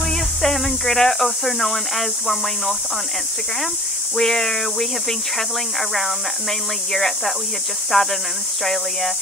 we are Sam and Greta, also known as One Way North on Instagram, where we have been travelling around mainly Europe, but we had just started in Australia,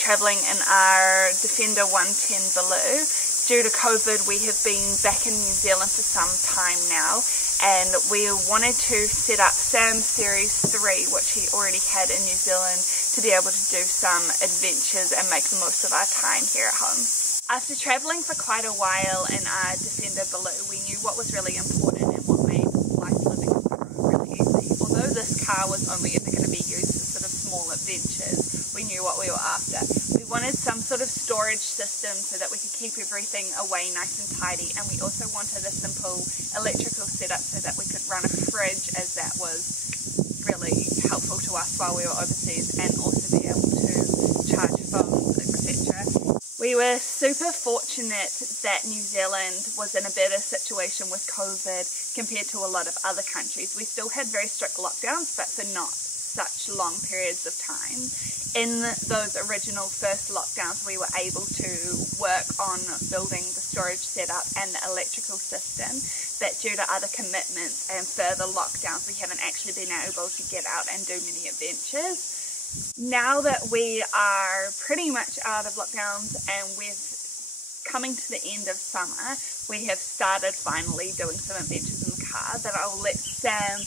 travelling in our Defender 110 Blue. Due to COVID, we have been back in New Zealand for some time now, and we wanted to set up Sam's Series 3, which he already had in New Zealand, to be able to do some adventures and make the most of our time here at home. After travelling for quite a while in our Defender Blue, we knew what was really important and what made life living on the road really easy. Although this car was only ever going to be used for sort of small adventures, we knew what we were after. We wanted some sort of storage system so that we could keep everything away nice and tidy, and we also wanted a simple electrical setup so that we could run a fridge, as that was really helpful to us while we were overseas, and also be able to charge phones, etc. We were super fortunate that New Zealand was in a better situation with COVID compared to a lot of other countries. We still had very strict lockdowns, but for not such long periods of time. In those original first lockdowns, we were able to work on building the storage setup and the electrical system, but due to other commitments and further lockdowns, we haven't actually been able to get out and do many adventures. Now that we are pretty much out of lockdowns and we're coming to the end of summer, we have started finally doing some adventures in the car that I'll let Sam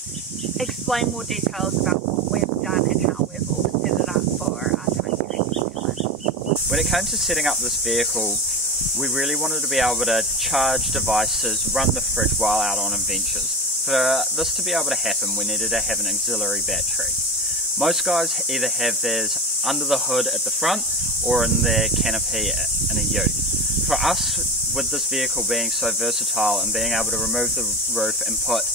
explain more details about what we've done and how we've all set it up for our time here in New Zealand. When it came to setting up this vehicle, we really wanted to be able to charge devices, run the fridge while out on adventures. For this to be able to happen, we needed to have an auxiliary battery. Most guys either have theirs under the hood at the front or in their canopy in a ute. For us, with this vehicle being so versatile and being able to remove the roof and put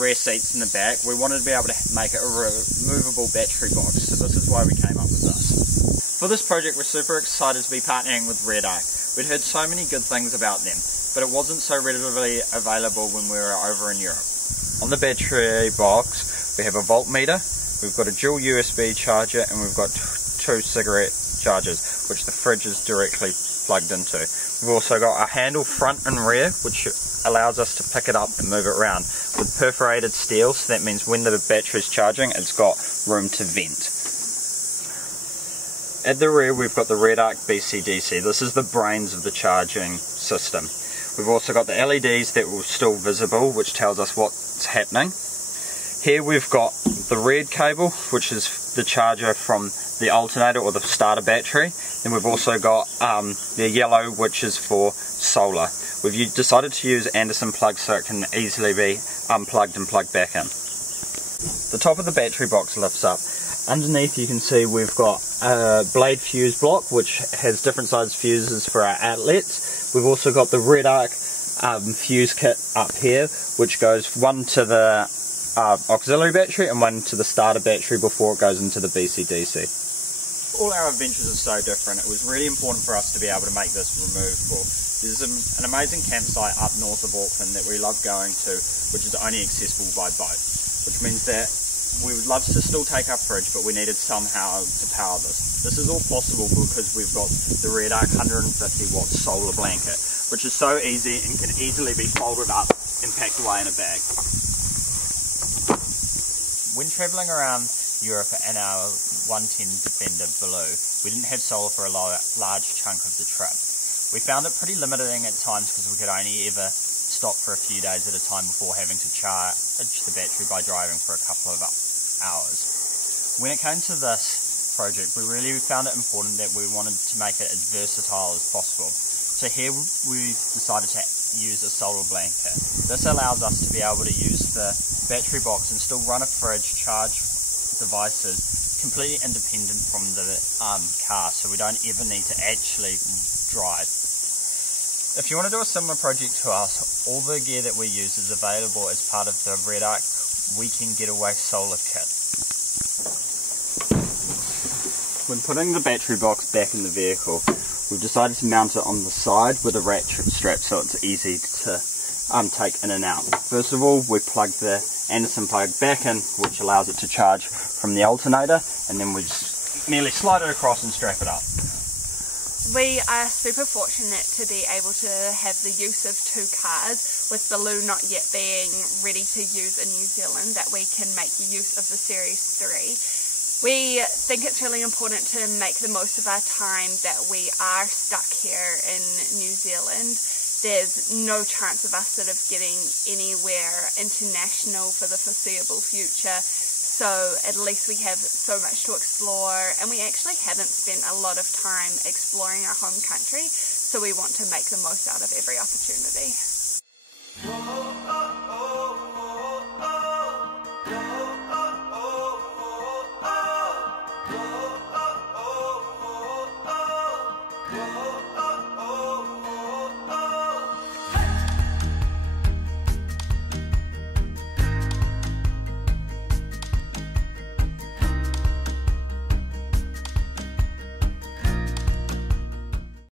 rear seats in the back, we wanted to be able to make it a removable battery box, so this is why we came up with this. For this project, we're super excited to be partnering with Red Arc. We'd heard so many good things about them, but it wasn't so readily available when we were over in Europe. On the battery box, we have a voltmeter, we've got a dual USB charger, and we've got two cigarette chargers, which the fridge is directly plugged into. We've also got a handle front and rear, which allows us to pick it up and move it around with perforated steel, so that means when the battery's charging, it's got room to vent. At the rear, we've got the Red Arc BCDC. This is the brains of the charging system. We've also got the LEDs that were still visible, which tells us what's happening. Here we've got the red cable, which is the charger from the alternator or the starter battery. Then we've also got the yellow, which is for solar. We've decided to use Anderson plugs so it can easily be unplugged and plugged back in. The top of the battery box lifts up. Underneath you can see we've got a blade fuse block, which has different size fuses for our outlets. We've also got the Red Arc fuse kit up here, which goes one to the auxiliary battery and one to the starter battery before it goes into the BCDC. All our adventures are so different. It was really important for us to be able to make this removable. There's an amazing campsite up north of Auckland that we love going to, which is only accessible by boat, which means that we would love to still take our fridge, but we needed somehow to power this. This is all possible because we've got the Red Arc 150 watt solar blanket, which is so easy and can easily be folded up and packed away in a bag. When travelling around Europe in our 110 Defender Blue, we didn't have solar for a large chunk of the trip. We found it pretty limiting at times because we could only ever stop for a few days at a time before having to charge the battery by driving for a couple of hours. When it came to this project, we really found it important that we wanted to make it as versatile as possible. So here we decided to use a solar blanket. This allows us to be able to use the battery box and still run a fridge, charge devices completely independent from the car, so we don't ever need to actually drive. If you want to do a similar project to us, all the gear that we use is available as part of the Red Arc Weekend Getaway Solar Kit. When putting the battery box back in the vehicle, we've decided to mount it on the side with a ratchet strap so it's easy to take in and out. First of all, we plug the Anderson plug back in, which allows it to charge from the alternator, and then we just merely slide it across and strap it up. We are super fortunate to be able to have the use of 2 cars, with Baloo not yet being ready to use in New Zealand, that we can make use of the Series 3. We think it's really important to make the most of our time that we are stuck here in New Zealand. There's no chance of us sort of getting anywhere international for the foreseeable future. So at least we have so much to explore, and we actually haven't spent a lot of time exploring our home country, so we want to make the most out of every opportunity.